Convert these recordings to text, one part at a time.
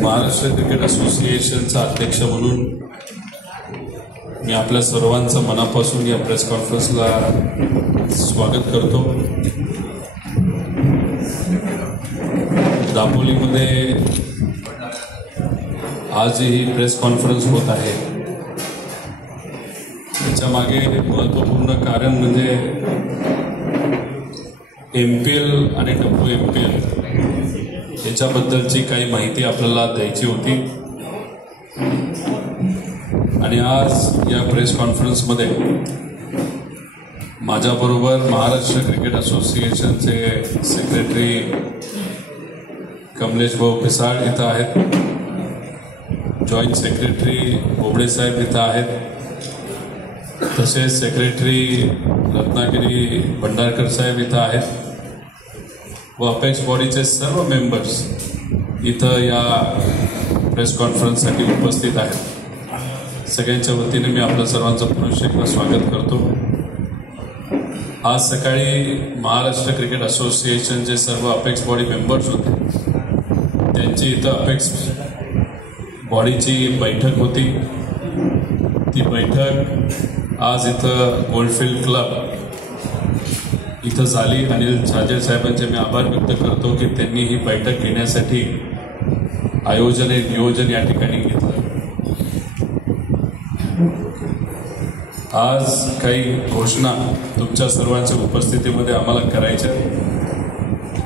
Maharashtra cricket असोसिएशनचा अध्यक्ष म्हणून मी आपल्या सर्वांचं मनापासून या प्रेस कॉन्फरन्सला स्वागत करतो। दापोलीमध्ये आज ही प्रेस कॉन्फरन्स होत आहे। त्याच्या मागे महत्त्वपूर्ण कारण म्हणजे MPL आणि WMPL याच्याबद्दलची काही माहिती आपल्याला द्यायची होती आणि आज या प्रेस कॉन्फरन्समध्ये माझ्याबरोबर महाराष्ट्र क्रिकेट असोसिएशनचे सेक्रेटरी कमलेश भाऊ पिसाळ इथं आहेत, जॉईंट सेक्रेटरी बोबडे साहेब इथं आहेत, तसेच सेक्रेटरी रत्नागिरी भंडारकर साहेब इथं आहेत व अपेक्स बॉडीचे सर्व मेंबर्स इथं या प्रेस कॉन्फरन्ससाठी उपस्थित आहेत। सगळ्यांच्या वतीने मी आपल्या सर्वांचं पुनश्च एकदा स्वागत करतो। आज सकाळी महाराष्ट्र क्रिकेट असोसिएशनचे सर्व अपेक्स बॉडी मेंबर्स होते, त्यांची इथं अपेक्स बॉडीची बैठक होती। ती बैठक आज इथं गोल्डफील्ड क्लब इथं झाली। अनिल झाजे साहेबांचे मी आभार व्यक्त करतो की त्यांनी ही बैठक घेण्यासाठी आयोजन नियोजन या ठिकाणी घेतलं। आज काही घोषणा तुमच्या सर्वांच्या उपस्थितीमध्ये आम्हाला करायच्या,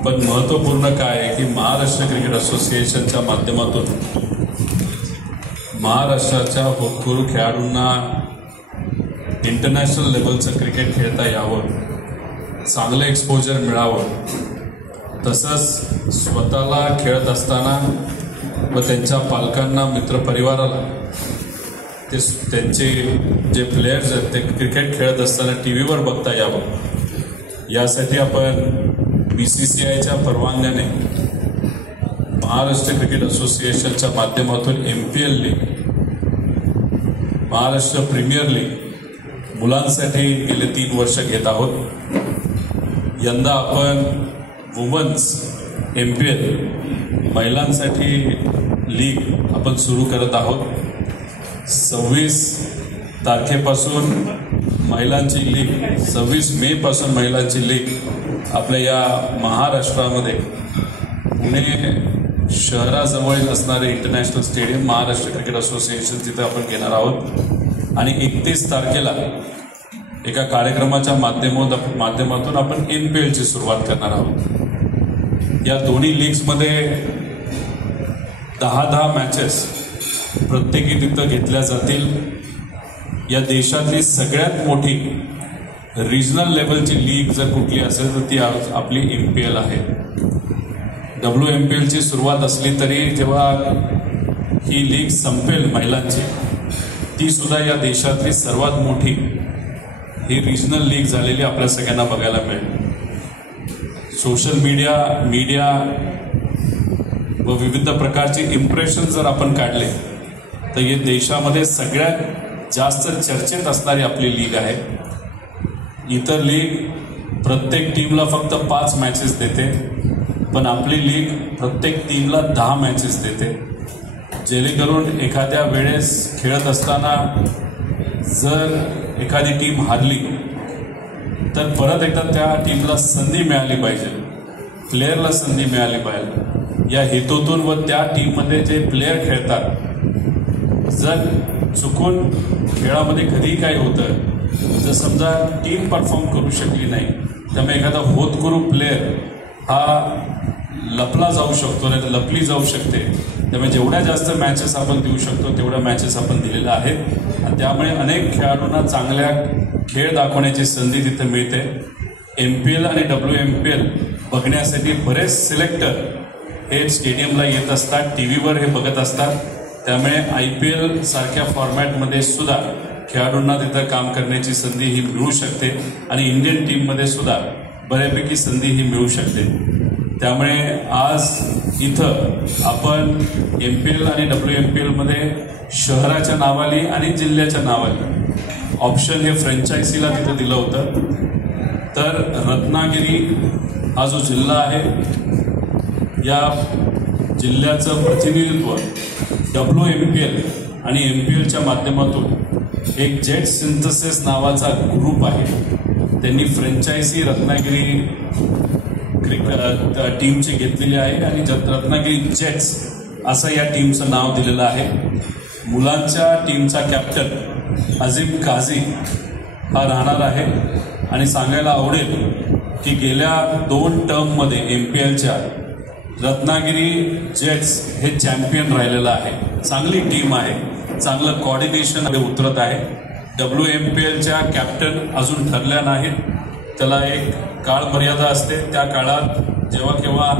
पण महत्त्वपूर्ण काय आहे की महाराष्ट्र क्रिकेट असोसिएशनच्या माध्यमातून महाराष्ट्राच्या होतकरू खेळाडूंना इंटरनॅशनल लेवलचं क्रिकेट खेळता यावं, चांगलं एक्सपोजर मिळावं, तसंच स्वतःला खेळत असताना व त्यांच्या पालकांना मित्रपरिवाराला त्यांचे जे प्लेयर्स आहेत ते क्रिकेट खेळत असताना टीव्हीवर बघता यावं, यासाठी आपण BCCIच्या परवानग्याने महाराष्ट्र क्रिकेट असोसिएशनच्या माध्यमातून MPL league, Maharashtra premier league मुलांसाठी गेले 3 वर्ष घेत आहोत। यंदा आपण वुमन्स MPL महिलांसाठी लीग आपण सुरू करत आहोत। 26 तारखेपासून महिलांची लीग, 26 मे पासून महिलांची लीग आपल्या या महाराष्ट्रामध्ये पुणे शहराजवळ असणारे international stadium Maharashtra cricket association तिथे आपण घेणार आहोत आणि 31 तारखेला एका कार्यक्रमाच्या माध्यमातून आपण MPL ची सुरुवात करणार आहोत। या दोन्ही लीग्समध्ये 10 मॅचेस प्रत्येकी तिथं घेतल्या जातील। या देशातली सगळ्यात मोठी रिजनल लेवलची लीग जर कुठली असेल तर ती आपली MPL आहे। WMPL ची सुरुवात असली तरी जेव्हा ही लीग संपेल महिलांची, ती सुद्धा या देशातली सर्वात मोठी ही रिजनल लीग झालेली आपल्या सगळ्यांना बघायला मिळेल। सोशल मीडिया व विविध प्रकारचे इम्प्रेशन जर आपण काढले तर हे देशामध्ये सगळ्यात जास्त चर्चेत असणारी आपली लीग आहे। इतर लीग प्रत्येक टीमला फक्त 5 मॅचेस देते, पण आपली लीग प्रत्येक टीमला 10 मॅचेस देते, जेणेकरून एखाद्या वेळेस खेळत असताना जर एखादी टीम हारली तर परत एकदा त्या टीमला संधी मिळाली पाहिजे, प्लेयरला संधी मिळाली पाहिजे। या हेतूतून व त्या टीममध्ये जे प्लेयर खेळतात, जर चुकून खेळामध्ये कधी काय होतं, जर समजा टीम परफॉर्म करू शकली नाही, त्यामुळे एखादा होतकरू प्लेयर हा लपला जाऊ शकतो, नाही तर लपली जाऊ शकते। त्यामुळे जेवढ्या जास्त मॅचेस आपण देऊ शकतो तेवढ्या मॅचेस आपण दिलेल्या आहेत आणि त्यामुळे अनेक खेळाडूंना चांगल्या खेळ दाखवण्याची संधी तिथे मिळते। MPL आणि WMPL बघण्यासाठी बरेच सिलेक्टर हे स्टेडियमला येत असतात, टीव्हीवर हे बघत असतात। त्यामुळे IPL सारख्या फॉर्मॅटमध्ये सुद्धा खेळाडूंना तिथं काम करण्याची संधी ही मिळू शकते आणि इंडियन टीममध्ये सुद्धा बऱ्यापैकी संधी ही मिळू शकते। त्यामुळे आज इथं आपण MPL आणि WMPL मध्ये शहराच्या नावाली आणि जिल्ह्याच्या नावाली ऑप्शन हे फ्रँचायझीला तिथं दिलं होतं। तर रत्नागिरी हा जो जिल्हा आहे, या जिल्ह्याचं प्रतिनिधित्व WMPL आणि MPLच्या माध्यमातून एक जेट सिंथेसिस नावाचा ग्रुप आहे, त्यांनी फ्रँचायझी रत्नागिरी टीमची घेतलेली आहे आणि रत्नागिरी जेट्स असं या टीमचं नाव दिलेलं आहे. मुलांच्या टीमचा कॅप्टन अझीम काझी हा राहणार आहे आणि सांगायला आवडेल की गेल्या 2 टर्ममध्ये MPLच्या रत्नागिरी जेट्स हे चॅम्पियन राहिलेलं आहे. चांगली टीम आहे, चांगलं कॉर्डिनेशन उतरत आहे. WMPLच्या कॅप्टन अजून ठरल्या नाहीत, त्याला एक काळ मर्यादा असते, त्या काळात जेव्हा केव्हा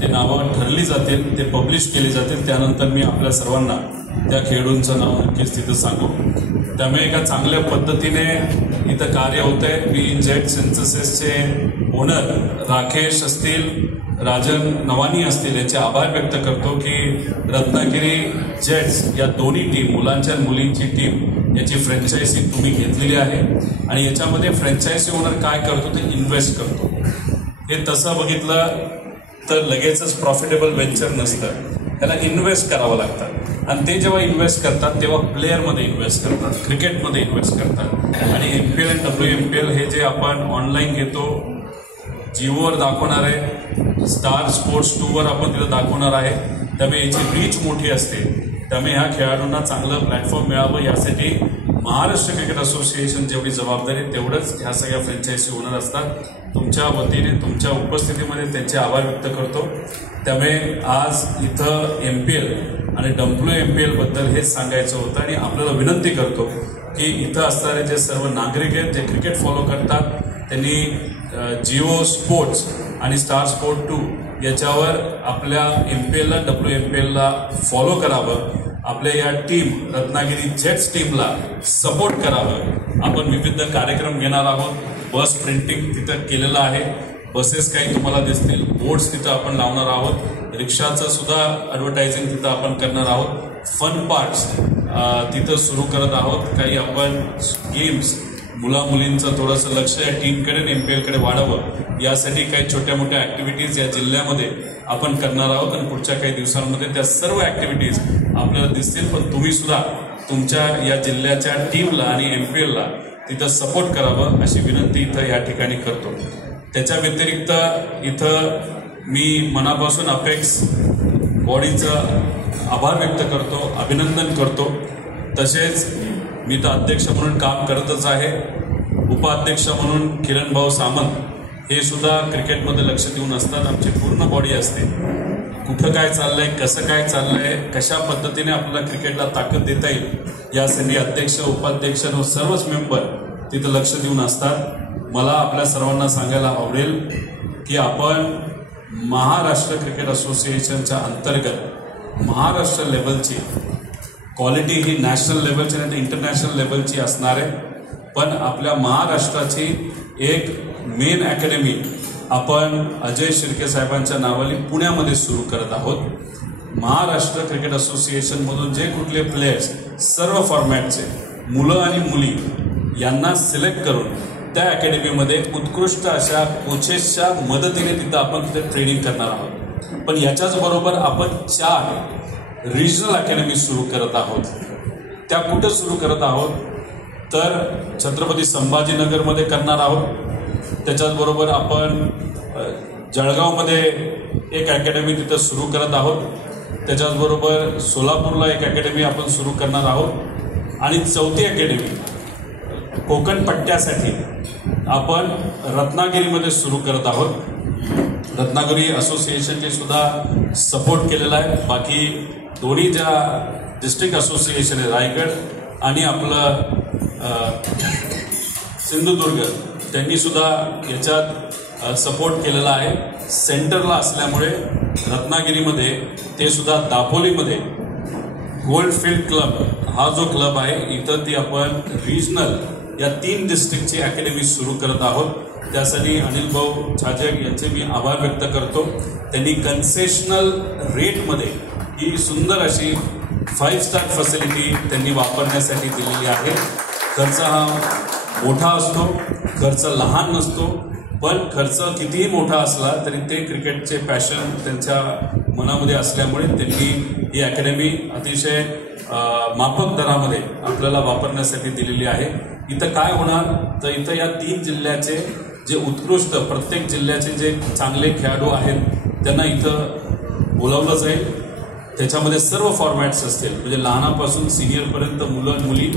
ते नावं ठरली जातील, ते पब्लिश केली जातील, त्यानंतर मी आपल्या सर्वांना त्या खेळाडूंचं नाव नक्कीच तिथं सांगू. त्यामुळे एका चांगल्या पद्धतीने इथं कार्य होत आहे. मी जेट सिंथेसिसचे ओनर राकेश असतील, राजन नवानी असतील, याचे आभार व्यक्त करतो की रत्नागिरी जेट्स या दोन्ही टीम, मुलांच्या आणि मुलींची टीम, याची फ्रँचायझी तुम्ही घेतलेली आहे आणि याच्यामध्ये फ्रँचायझी ओनर काय करतो ते इन्व्हेस्ट करतो. हे तसं बघितलं तर लगेचच प्रॉफिटेबल व्हेंचर नसतं, त्याला इन्व्हेस्ट करावं लागतं आणि ते जेव्हा इन्व्हेस्ट करतात तेव्हा प्लेअरमध्ये इन्व्हेस्ट करतात, क्रिकेटमध्ये इन्व्हेस्ट करतात. आणि MPL आणि WMPL हे जे आपण ऑनलाईन घेतो, जिओवर दाखवणार आहे, स्टार स्पोर्ट्स 2वर आपण तिथं दाखवणार आहे, त्यामुळे याची रीच मोठी असते. त्यामुळे ह्या खेळाडूंना चांगलं प्लॅटफॉर्म मिळावं यासाठी महाराष्ट्र क्रिकेट असोसिएशन जेवढी जबाबदारी तेवढंच ह्या सगळ्या फ्रँचायझी ओनर असतात. तुमच्या वतीने तुमच्या उपस्थितीमध्ये त्यांचे आभार व्यक्त करतो. त्यामुळे आज इथं MPL आणि WMPL बद्दल हेच सांगायचं होतं आणि आपल्याला विनंती करतो की इथं असणारे जे सर्व नागरिक आहेत, जे क्रिकेट फॉलो करतात, त्यांनी जिओ स्पोर्ट्स आणि स्टार स्पोर्ट 2 याच्यावर आपल्या MPLला WMPLला फॉलो करावं, आपल्या या टीम रत्नागिरी जेट्स टीमला सपोर्ट करावं. आपण विविध कार्यक्रम घेणार आहोत, बस प्रिंटिंग तिथं केलेलं आहे, बसेस काही तुम्हाला दिसतील, बोर्ड्स तिथं आपण लावणार आहोत, रिक्षाचं सुद्धा ॲडव्हर्टायझिंग तिथं आपण करणार आहोत, फन पार्ट्स तिथं सुरू करत आहोत. काही आपण गेम्स, मुला-मुलींचं थोडंसं लक्ष या टीमकडे आणि MPLकडे वाढावं यासाठी काही छोट्या मोठ्या ॲक्टिव्हिटीज या जिल्ह्यामध्ये आपण करणार आहोत आणि पुढच्या काही दिवसांमध्ये त्या सर्व ॲक्टिव्हिटीज आपल्याला दिसतील. पण तुम्ही सुद्धा तुमच्या या जिल्ह्याच्या टीमला आणि MPLला तिथं सपोर्ट करावं अशी विनंती इथं या ठिकाणी करतो. त्याच्या व्यतिरिक्त इथं मी मनापासून अपेक्स बॉडीचं आभार व्यक्त करतो, अभिनंदन करतो. तसेच मी तर अध्यक्ष म्हणून काम करतच आहे, उपाध्यक्ष म्हणून किरण भाऊ सामंत हे सुद्धा क्रिकेटमध्ये लक्ष देऊन असतात. आमची पूर्ण बॉडी असते, कुठं काय चाललंय, कसं काय चाललंय, कशा पद्धतीने आपल्याला क्रिकेटला ताकद देता येईल यासाठी अध्यक्ष, उपाध्यक्ष व सर्वच मेंबर तिथं लक्ष देऊन असतात. मला आपल्या सर्वांना सांगायला आवडेल की आपण महाराष्ट्र क्रिकेट असोसिएशनच्या अंतर्गत महाराष्ट्र लेवलची क्वालिटी ही नॅशनल लेवलची आणि इंटरनॅशनल लेवलची असणार आहे. पण आपल्या महाराष्ट्राची एक मेन अकॅडमी आपण अजय शिर्के साहेबांच्या नावाने पुण्यामध्ये सुरू करत आहोत. महाराष्ट्र क्रिकेट असोसिएशनमधून जे कुठले प्लेयर्स सर्व फॉर्मॅटचे मुलं आणि मुली यांना सिलेक्ट करून त्या अकॅडमीमध्ये उत्कृष्ट अशा कोचेसच्या मदतीने तिथं आपण तिथे ट्रेनिंग करणार आहोत. पण याच्याच बरोबर आपण 4 रिजनल अकॅडमी सुरू करत आहोत. त्या कुठं सुरू करत आहोत तर छत्रपती संभाजीनगरमध्ये करणार आहोत. त्याच्याचबरोबर आपण जळगावमध्ये एक अकॅडमी तिथं सुरू करत आहोत. त्याच्याचबरोबर सोलापूरला एक अकॅडमी आपण सुरू करणार आहोत आणि 4थी अकॅडमी कोकण पट्ट्यासाठी आपण रत्नागिरीमध्ये सुरू करत आहोत. रत्नागिरी असोसिएशनने सुद्धा सपोर्ट केलेला आहे. बाकी दोन्ही ज्या डिस्ट्रिक्ट असोसिएशन आहे रायगड आणि आपलं सिंधुदुर्ग त्यांनी सुद्धा याच्यात सपोर्ट केलेला आहे. सेंटरला असल्यामुळे रत्नागिरीमध्ये ते सुद्धा दापोलीमध्ये गोल्डफील्ड क्लब हा जो क्लब आहे इथं ती आपण रिजनल या 3 डिस्ट्रिक्टची अकॅडमी सुरू करत आहोत. त्यासाठी अनिल भाऊ छाजक यांचे मी आभार व्यक्त करतो. त्यांनी कन्सेशनल रेटमध्ये ही सुंदर अशी 5 स्टार फॅसिलिटी त्यांनी वापरण्यासाठी दिलेली आहे. खर्च हा मोठा असतो, खर्च लहान नसतो, पण खर्च कितीही मोठा असला तरी ते क्रिकेटचे पॅशन त्यांच्या मनामध्ये असल्यामुळे त्यांनी ही अकॅडमी अतिशय माफक दरामध्ये आपल्याला वापरण्यासाठी दिलेली आहे. इथं काय होणार तर इथं या 3 जिल्ह्याचे जे उत्कृष्ट प्रत्येक जिल्ह्याचे जे चांगले खेळाडू आहेत त्यांना इथं बोलावलं जाईल. त्याच्यामध्ये सर्व फॉर्मॅट्स असतील, म्हणजे लहानापासून सिनियरपर्यंत मुलं मुली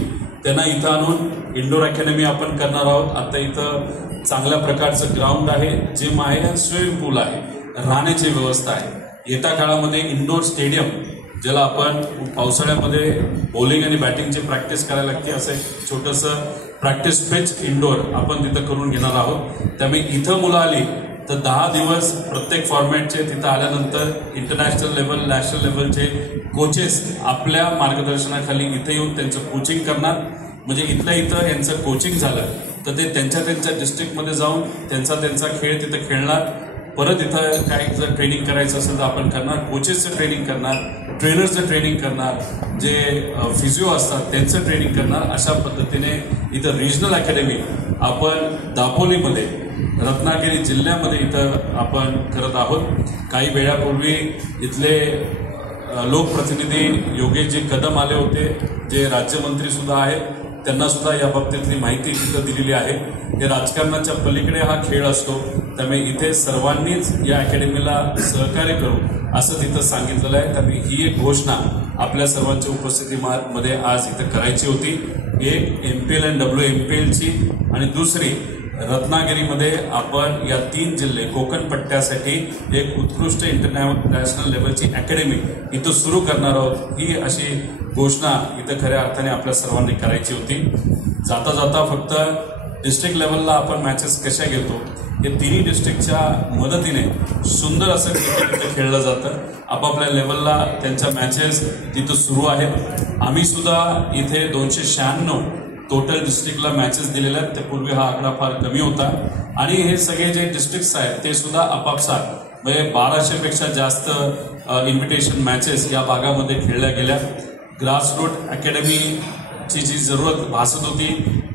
त्यांना इथं आणून इंडोर अकॅडमी आपण करणार आहोत. आता इथं चांगल्या प्रकारचं ग्राउंड आहे, जिम आहे, स्विमिंग पूल आहे, राहण्याची व्यवस्था आहे. येत्या काळामध्ये इंडोर स्टेडियम ज्याला आपण पावसाळ्यामध्ये बॉलिंग आणि बॅटिंगची प्रॅक्टिस करायला लागते असं एक छोटंसं प्रॅक्टिस पिच इंडोर आपण तिथं करून घेणार आहोत. त्यामुळे इथं मुलं आली तर 10 दिवस प्रत्येक फॉर्मॅटचे तिथं आल्यानंतर इंटरनॅशनल लेवल नॅशनल लेवलचे कोचेस आपल्या मार्गदर्शनाखाली इथे येऊन त्यांचं कोचिंग करणार. म्हणजे इथल्या इथं यांचं कोचिंग झालं तर ते त्यांच्या डिस्ट्रिक्टमध्ये जाऊन त्यांचा खेळ तिथं खेळणार. परत इथं काय जर ट्रेनिंग करायचं असेल तर आपण करणार, कोचेसचं ट्रेनिंग करणार, ट्रेनर्सचं ट्रेनिंग करणार, जे फिजिओ असतात त्यांचं ट्रेनिंग करणार. अशा पद्धतीने इथं रिजनल अकॅडमी आपण दापोलीमध्ये रत्नागिरी जिल्ह्यामध्ये इथं आपण करत आहोत. काही वेळापूर्वी इथले लोकप्रतिनिधी योगेशजी कदम आले होते, जे राज्यमंत्री सुद्धा आहेत. त्यांना सुद्धा या बाबतीतली माहिती तिथं दिलेली आहे. हे राजकारणाच्या पलीकडे हा खेळ असतो, त्यामुळे इथे सर्वांनीच या अकॅडमीला सहकार्य करू असं तिथं सांगितलेलं आहे. त्यामुळे ही एक घोषणा आपल्या सर्वांच्या उपस्थितीमध्ये आज इथं करायची होती. एक MPL आणि WMPLची आणि दुसरी रत्नागिरीमध्ये आपण या 3 जिल्हे कोकण पट्ट्यासाठी एक उत्कृष्ट इंटरनॅशनल लेवलची अकॅडमी इथं सुरू करणार आहोत. ही अशी घोषणा इथं खऱ्या अर्थाने आपल्या सर्वांनी करायची होती. जाता जाता फक्त डिस्ट्रिक्ट लेवलला आपण मॅचेस कशा घेतो हे 3 डिस्ट्रिक्टच्या मदतीने सुंदर असं क्रिकेट इथं खेळलं जातं. आपापल्या लेवलला त्यांच्या मॅचेस तिथं सुरू आहेत. आम्ही सुद्धा इथे 296 टोटल डिस्ट्रिक्टला मॅचेस दिलेल्या आहेत. त्यापूर्वी हा आकडा फार कमी होता. आणि हे सगळे जे डिस्ट्रिक्ट्स आहेत ते सुद्धा आपापसात म्हणजे 1200पेक्षा जास्त इन्व्हिटेशन मॅचेस या भागामध्ये खेळल्या गेल्या. ग्रासरूट अकॅडमीची जी जरूरत भासत होती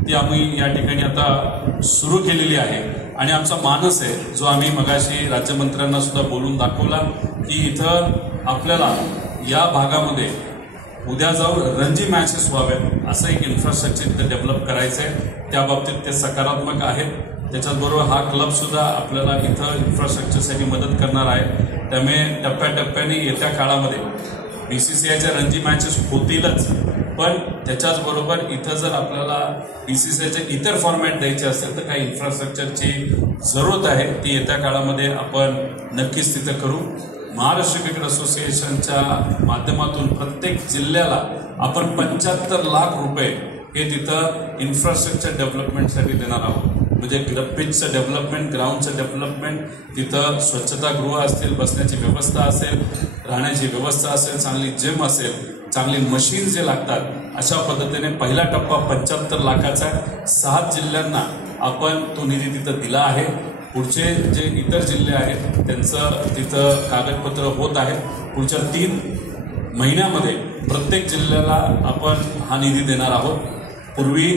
ती आम्ही या ठिकाणी आता सुरू केलेली आहे. आणि आमचा मानस आहे जो आम्ही मगाशी राज्यमंत्र्यांना सुद्धा बोलून दाखवला की इथं आपल्याला या भागामध्ये उद्या जाऊन रणजी मॅचेस व्हाव्यात असं एक इन्फ्रास्ट्रक्चर इथं डेव्हलप करायचं आहे. त्या बाबतीत ते सकारात्मक आहेत. त्याच्याचबरोबर हा क्लब सुद्धा आपल्याला इथं इन्फ्रास्ट्रक्चरसाठी मदत करणार आहे. त्यामुळे टप्प्याटप्प्याने येत्या काळामध्ये BCCIच्या रणजी मॅचेस होतीलच, पण त्याच्याचबरोबर इथं जर आपल्याला BCCIचे इतर फॉर्मॅट द्यायचे असेल तर काही इन्फ्रास्ट्रक्चरची जरूरत आहे. ती येत्या काळामध्ये आपण नक्कीच तिथं करू. महाराष्ट्र क्रिकेट असोसिएशनच्या माध्यमातून प्रत्येक जिल्ह्याला आपण 75 लाख रुपये हे तिथं इन्फ्रास्ट्रक्चर डेव्हलपमेंटसाठी देणार आहोत. म्हणजे पिचचं डेव्हलपमेंट, ग्राउंडचं डेव्हलपमेंट, तिथं स्वच्छतागृह असतील, बसण्याची व्यवस्था असेल, राहण्याची व्यवस्था असेल, चांगली जिम असेल, चांगली मशीन जे लागतात, अशा पद्धतीने पहिला टप्पा 75 लाखाचा 7 जिल्ह्यांना आपण तो निधी तिथं दिला आहे. पुढचे जे इतर जिल्हे आहेत त्यांचं तिथं कागदपत्र होत आहे. पुढच्या 3 महिन्यामध्ये प्रत्येक जिल्ह्याला आपण हा निधी देणार आहोत. पूर्वी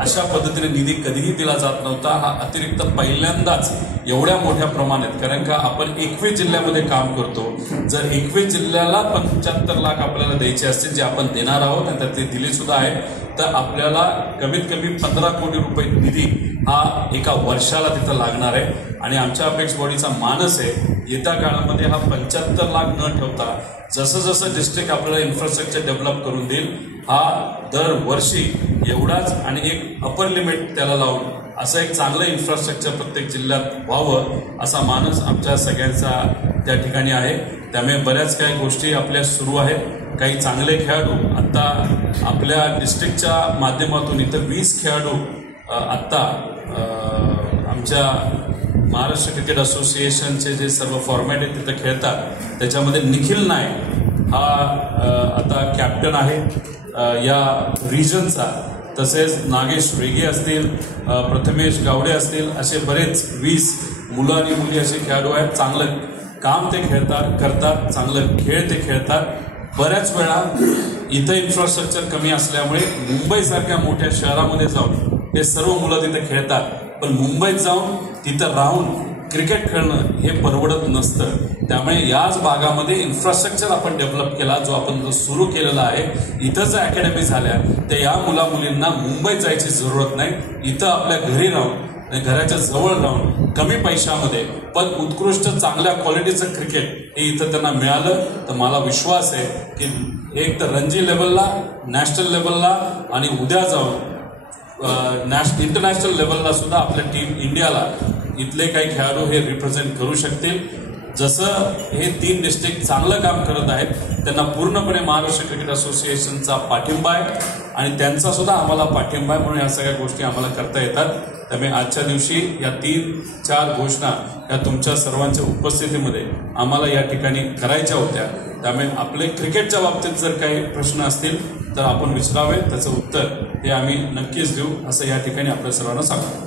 अशा पद्धतीने निधी कधीही दिला जात नव्हता. हा अतिरिक्त पहिल्यांदाच एवढ्या मोठ्या प्रमाणात, कारण का आपण 21 जिल्ह्यामध्ये काम करतो. जर 21 जिल्ह्याला 75 लाख आपल्याला द्यायचे असतील जे आपण देणार आहोत आणि ते दिले सुद्धा आहे, तर आपल्याला कमीत कमी 15 कोटी रुपये निधी हा एका वर्षाला तिथं लागणार आहे. आणि आमच्या अपेक्स बॉडीचा मानस आहे येत्या काळामध्ये हा 75 लाख न ठेवता जसं जसं डिस्ट्रिक्ट आपल्याला इन्फ्रास्ट्रक्चर डेव्हलप करून देईल हा दरवर्षी एवढाच आणि एक अपर लिमिट त्याला लावून असं एक चांगलं इन्फ्रास्ट्रक्चर प्रत्येक जिल्ह्यात व्हावं असा मानस आमच्या सगळ्यांचा त्या ठिकाणी आहे. त्यामुळे बऱ्याच काही गोष्टी आपल्या सुरू आहेत. काही चांगले खेळाडू आता आपल्या डिस्ट्रिक्टच्या माध्यमातून इथं 20 खेळाडू आत्ता आमच्या महाराष्ट्र क्रिकेट असोसिएशनचे जे सर्व फॉर्मॅट आहेत तिथं खेळतात. त्याच्यामध्ये निखिल नाईक हा आता कॅप्टन आहे या रिजनचा. तसेच नागेश वेगे असतील, प्रथमेश गावडे असतील, असे बरेच 20 मुलं आणि मुली असे खेळाडू आहेत. चांगलं काम ते करतात, चांगलं खेळ ते खेळतात. बऱ्याच वेळा इथं इन्फ्रास्ट्रक्चर कमी असल्यामुळे मुंबईसारख्या मोठ्या शहरामध्ये जाऊन हे सर्व मुलं तिथे खेळतात. पण मुंबईत जाऊन तिथं राहून क्रिकेट खेळणं हे परवडत नसतं. त्यामुळे याच भागामध्ये इन्फ्रास्ट्रक्चर आपण डेव्हलप केला, जो आपण जो सुरू केलेला आहे. इथं जर अकॅडमी झाल्या तर या मुलामुलींना मुंबईत जायची जरूरत नाही. इथं आपल्या घरी राहून, घराच्या जवळ राहून कमी पैशामध्ये पण उत्कृष्ट चांगल्या क्वालिटीचं क्रिकेट हे इथं त्यांना मिळालं तर मला विश्वास आहे की एक तर रणजी लेवलला, नॅशनल लेवलला आणि उद्या जाऊन इंटरनॅशनल लेवलला सुद्धा आपल्या टीम इंडियाला इथले काही खेळाडू हे रिप्रेझेंट करू शकतील. जसं हे 3 डिस्ट्रिक्ट चांगलं काम करत आहेत त्यांना पूर्णपणे महाराष्ट्र क्रिकेट असोसिएशनचा पाठिंबा आहे आणि त्यांचा सुद्धा आम्हाला पाठिंबा आहे. म्हणून या सगळ्या गोष्टी आम्हाला करता येतात. त्यामुळे आजच्या दिवशी या 3-4 घोषणा या तुमच्या सर्वांच्या उपस्थितीमध्ये आम्हाला या ठिकाणी करायच्या होत्या. त्यामुळे आपले क्रिकेटच्या बाबतीत जर काही प्रश्न असतील तर आपण विचारावे, त्याचं उत्तर हे आम्ही नक्कीच देऊ असं या ठिकाणी आपल्या सर्वांना सांगतो.